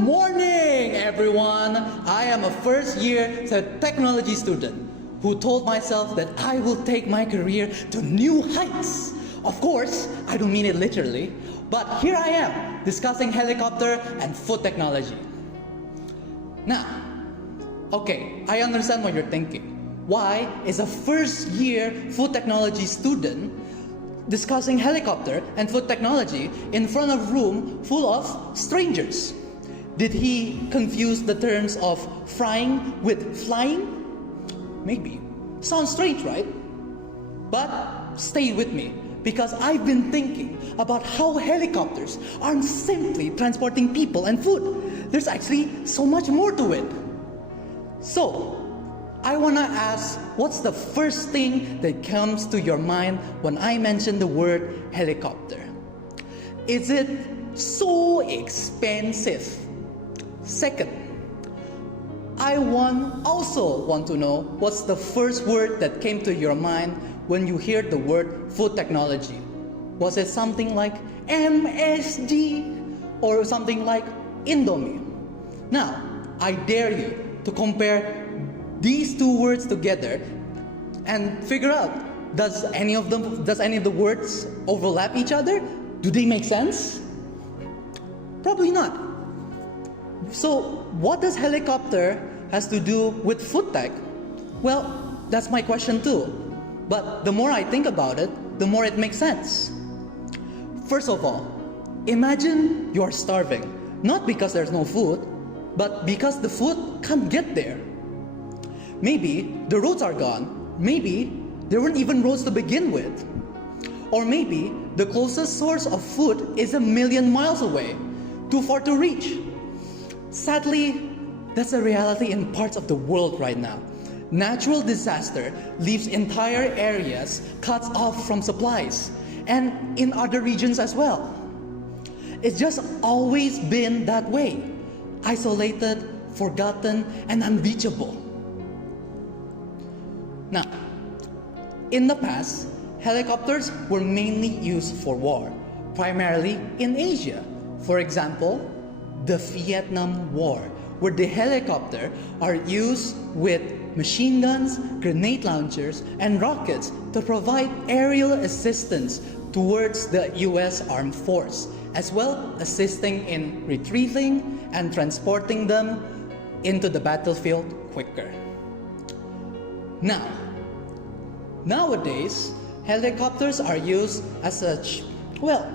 morning, everyone! I am a first-year technology student who told myself that I will take my career to new heights. Of course, I don't mean it literally, but here I am, discussing helicopter and food technology. Now, okay, I understand what you're thinking. Why is a first-year food technology student discussing helicopter and food technology in front of a room full of strangers? Did he confuse the terms of frying with flying? Maybe. Sounds strange, right? But stay with me, because I've been thinking about how helicopters aren't simply transporting people and food. There's actually so much more to it. So, I wanna ask, what's the first thing that comes to your mind when I mention the word helicopter? Is it so expensive? Second, I also want to know what's the first word that came to your mind when you hear the word food technology. Was it something like MSG or something like Indomie? Now, I dare you to compare these two words together and figure out, does any of the words overlap each other? Do they make sense? Probably not. So what does helicopter has to do with food tech? Well, that's my question too. But the more I think about it, the more it makes sense. First of all, imagine you're starving, not because there's no food, but because the food can't get there. Maybe the roads are gone. Maybe there weren't even roads to begin with. Or maybe the closest source of food is 1,000,000 miles away, too far to reach. Sadly, that's a reality in parts of the world right now. Natural disaster leaves entire areas cut off from supplies, and in other regions as well. It's just always been that way. Isolated, forgotten, and unreachable. Now, in the past, helicopters were mainly used for war, primarily in Asia. For example, the Vietnam War, where the helicopter are used with machine guns, grenade launchers, and rockets to provide aerial assistance towards the US Armed Force, as well assisting in retrieving and transporting them into the battlefield quicker. Now, nowadays, helicopters are used as such,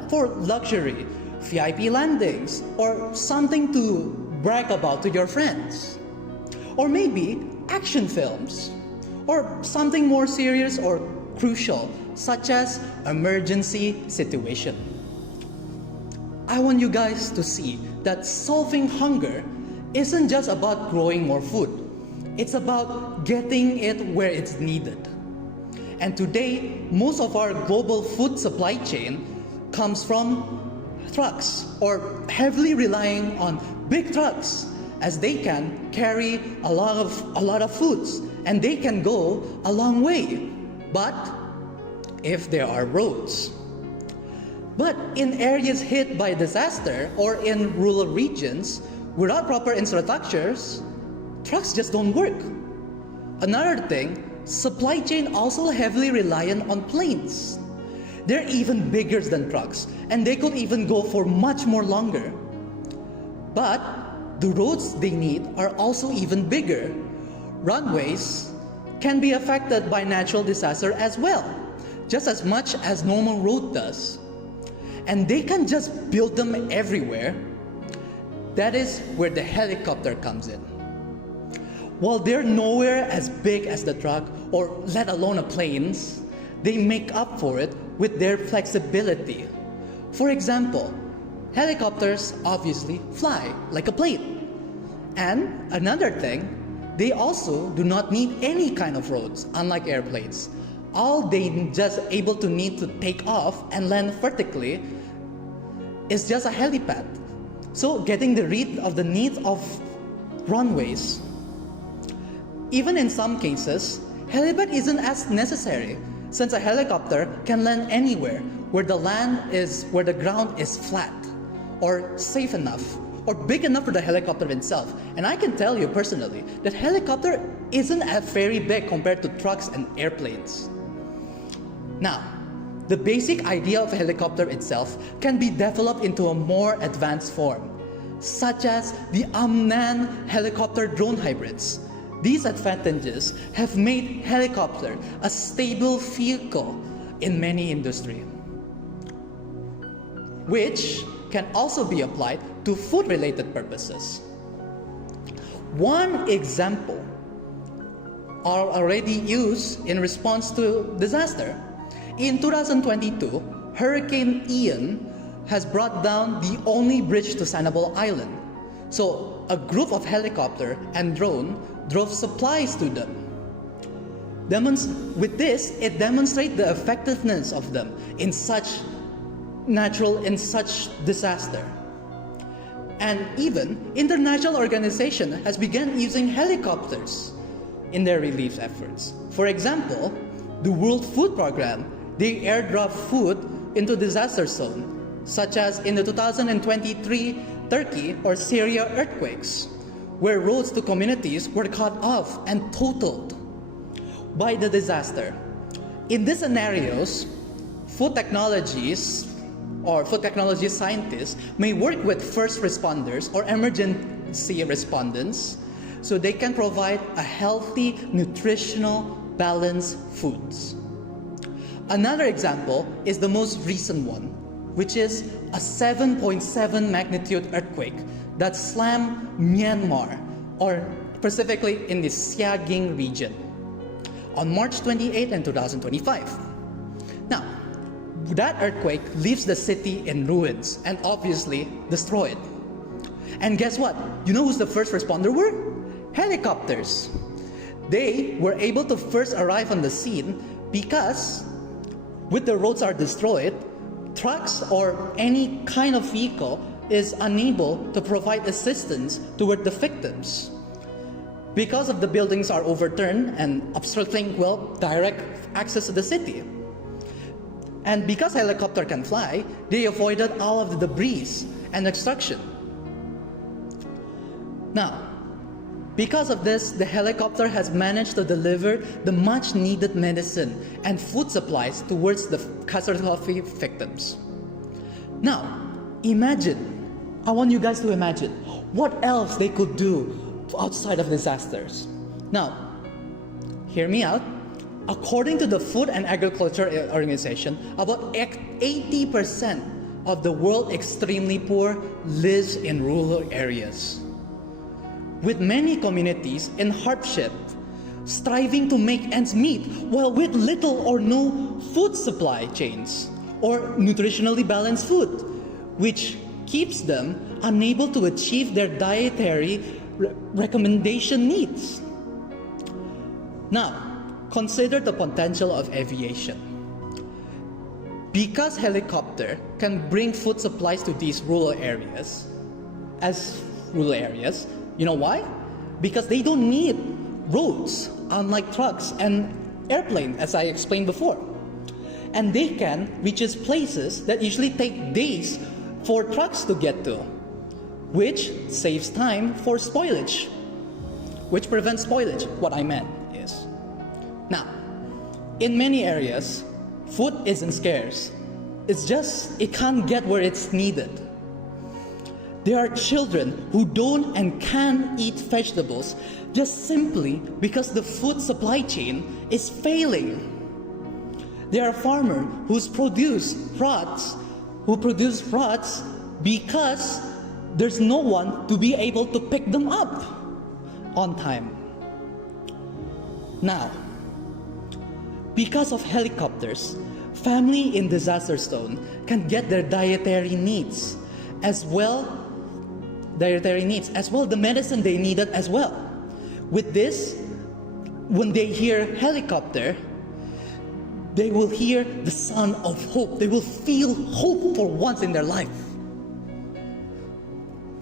for luxury, VIP landings, or something to brag about to your friends. Or maybe action films, or something more serious or crucial, such as emergency situation. I want you guys to see that solving hunger isn't just about growing more food. It's about getting it where it's needed. And today, most of our global food supply chain comes from trucks, or heavily relying on big trucks, as they can carry a lot of foods, and they can go a long way. But if there are roads. But in areas hit by disaster or in rural regions without proper infrastructures, trucks just don't work. Another thing, supply chain also heavily reliant on planes. They're even bigger than trucks, and they could even go for much more longer. But the roads they need are also even bigger. Runways can be affected by natural disaster as well, just as much as normal road does. And they can just build them everywhere. That is where the helicopter comes in. While they're nowhere as big as the truck, or let alone a planes, they make up for it with their flexibility. For example, helicopters obviously fly like a plane. And another thing, they also do not need any kind of roads, unlike airplanes. All they just need to take off and land vertically is just a helipad. So getting rid of the need of runways. Even in some cases, helipad isn't as necessary, since a helicopter can land anywhere where the ground is flat or safe enough, or big enough for the helicopter itself. And I can tell you personally that helicopter isn't very big compared to trucks and airplanes. Now, the basic idea of a helicopter itself can be developed into a more advanced form, such as the unmanned helicopter drone hybrids. These advantages have made helicopter a stable vehicle in many industries, which can also be applied to food-related purposes. One example are already used in response to disaster. In 2022, Hurricane Ian has brought down the only bridge to Sanibel Island. So a group of helicopter and drone drove supplies to them. With this, it demonstrates the effectiveness of them in such disaster. And even international organization has begun using helicopters in their relief efforts. For example, the World Food Program, they airdrop food into disaster zone, such as in the 2023 Turkey or Syria earthquakes, where roads to communities were cut off and totaled by the disaster. In these scenarios, food technology scientists may work with first responders or emergency respondents so they can provide a healthy, nutritional, balanced foods. Another example is the most recent one, which is a 7.7 magnitude earthquake that slammed Myanmar, or specifically in the Siaging region, on March 28 in 2025. Now, that earthquake leaves the city in ruins and obviously destroyed. And guess what? You know who's the first responder were? Helicopters. They were able to first arrive on the scene because with the roads are destroyed, trucks or any kind of vehicle is unable to provide assistance toward the victims. Because of the buildings are overturned and obstructing, direct access to the city. And because helicopter can fly, they avoided all of the debris and destruction. Now, because of this, the helicopter has managed to deliver the much needed medicine and food supplies towards the catastrophe victims. Now, I want you guys to imagine what else they could do outside of disasters. Now, hear me out. According to the Food and Agriculture Organization, about 80% of the world extremely poor lives in rural areas, with many communities in hardship, striving to make ends meet while with little or no food supply chains or nutritionally balanced food, which keeps them unable to achieve their dietary recommendation needs. Now, consider the potential of aviation. Because helicopter can bring food supplies to these rural areas, you know why? Because they don't need roads, unlike trucks and airplanes, as I explained before. And they can reach places that usually take days for trucks to get to, which saves time for spoilage, which prevents spoilage, what I meant is. Now, in many areas, food isn't scarce. It's just, it can't get where it's needed. There are children who don't and can't eat vegetables just simply because the food supply chain is failing. There are farmers who produce rots because there's no one to be able to pick them up on time. Now, because of helicopters, family in disaster zone can get their dietary needs as well, the medicine they needed as well. With this, when they hear helicopter, they will hear the sound of hope. They will feel hope for once in their life.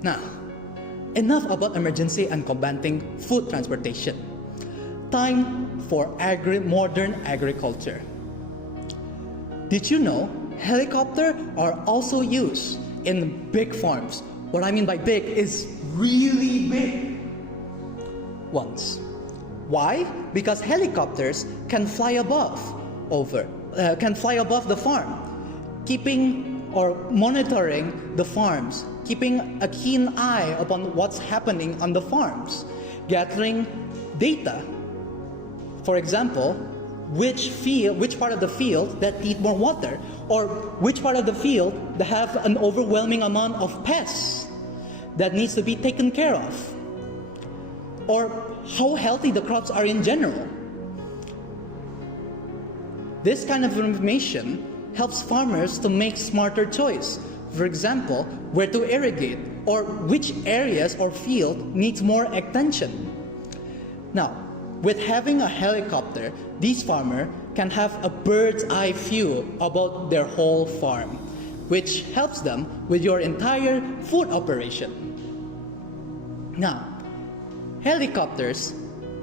Now, enough about emergency and combating food transportation. Time for modern agriculture. Did you know helicopters are also used in big farms What I mean by big is really big ones. Why? Because helicopters can fly above the farm, keeping or monitoring the farms, keeping a keen eye upon what's happening on the farms, gathering data. For example, which part of the field that need more water, or which part of the field that have an overwhelming amount of pests that needs to be taken care of, or how healthy the crops are in general. This kind of information helps farmers to make smarter choice. For example, where to irrigate, or which areas or field needs more attention. Now, with having a helicopter, these farmers can have a bird's eye view about their whole farm, which helps them with your entire food operation. Now, helicopters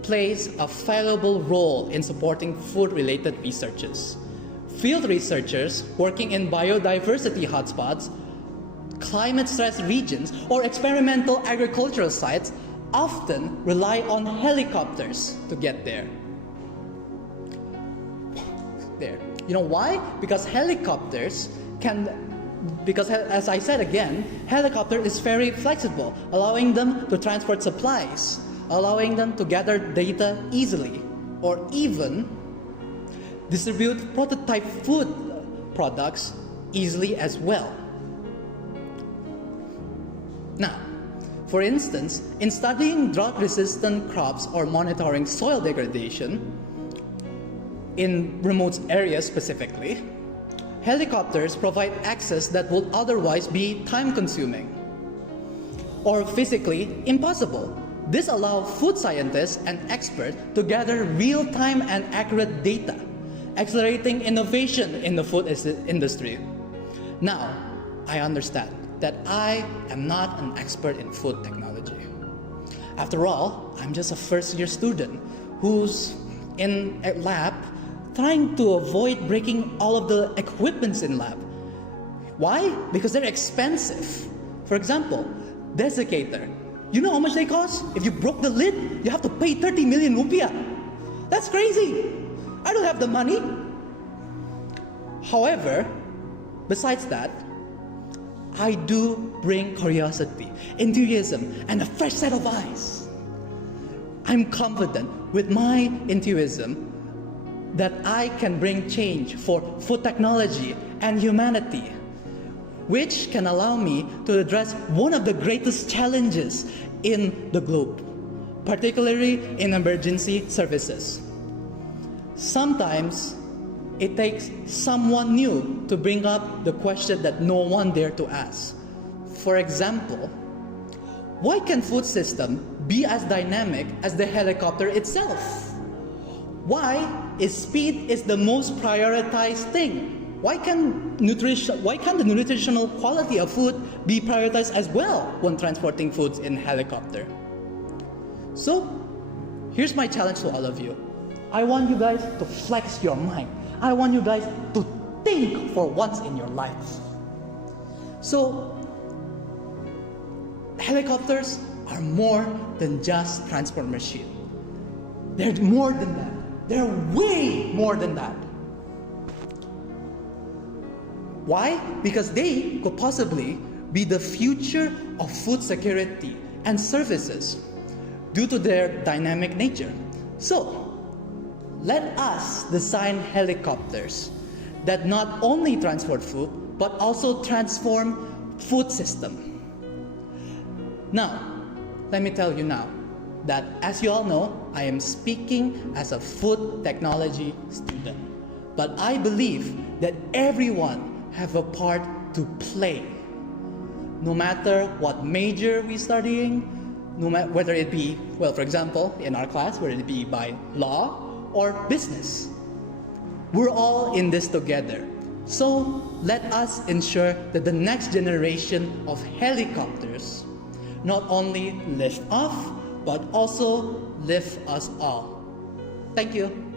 plays a valuable role in supporting food-related researches. Field researchers working in biodiversity hotspots, climate-stressed regions, or experimental agricultural sites often rely on helicopters to get there. You know why? Because as I said again, helicopter is very flexible, allowing them to transport supplies, allowing them to gather data easily, or even distribute prototype food products easily as well. Now, for instance, in studying drought-resistant crops or monitoring soil degradation in remote areas specifically, helicopters provide access that would otherwise be time-consuming or physically impossible. This allows food scientists and experts to gather real-time and accurate data, accelerating innovation in the food industry. Now, I understand that I am not an expert in food technology. After all, I'm just a first-year student who's in a lab trying to avoid breaking all of the equipments in lab. Why? Because they're expensive. For example, desiccator. You know how much they cost? If you broke the lid, you have to pay 30 million rupiah. That's crazy. I don't have the money. However, besides that, I do bring curiosity, enthusiasm, and a fresh set of eyes. I'm confident with my enthusiasm that I can bring change for food technology and humanity, which can allow me to address one of the greatest challenges in the globe, particularly in emergency services. Sometimes it takes someone new to bring up the question that no one dared to ask. For example, why can food system be as dynamic as the helicopter itself? Why is speed the most prioritized thing? Why can the nutritional quality of food be prioritized as well when transporting foods in helicopter? So, here's my challenge to all of you. I want you guys to flex your mind. I want you guys to think for once in your lives. So, helicopters are more than just transport machine. They're more than that. They're way more than that. Why? Because they could possibly be the future of food security and services due to their dynamic nature. So, let us design helicopters that not only transport food, but also transform food system. Now, let me tell you now that as you all know, I am speaking as a food technology student. But I believe that everyone have a part to play. No matter what major we're studying, no matter whether it be, well, for example, in our class, whether it be by law or business. We're all in this together. So let us ensure that the next generation of helicopters not only lift off, but also lift us all. Thank you.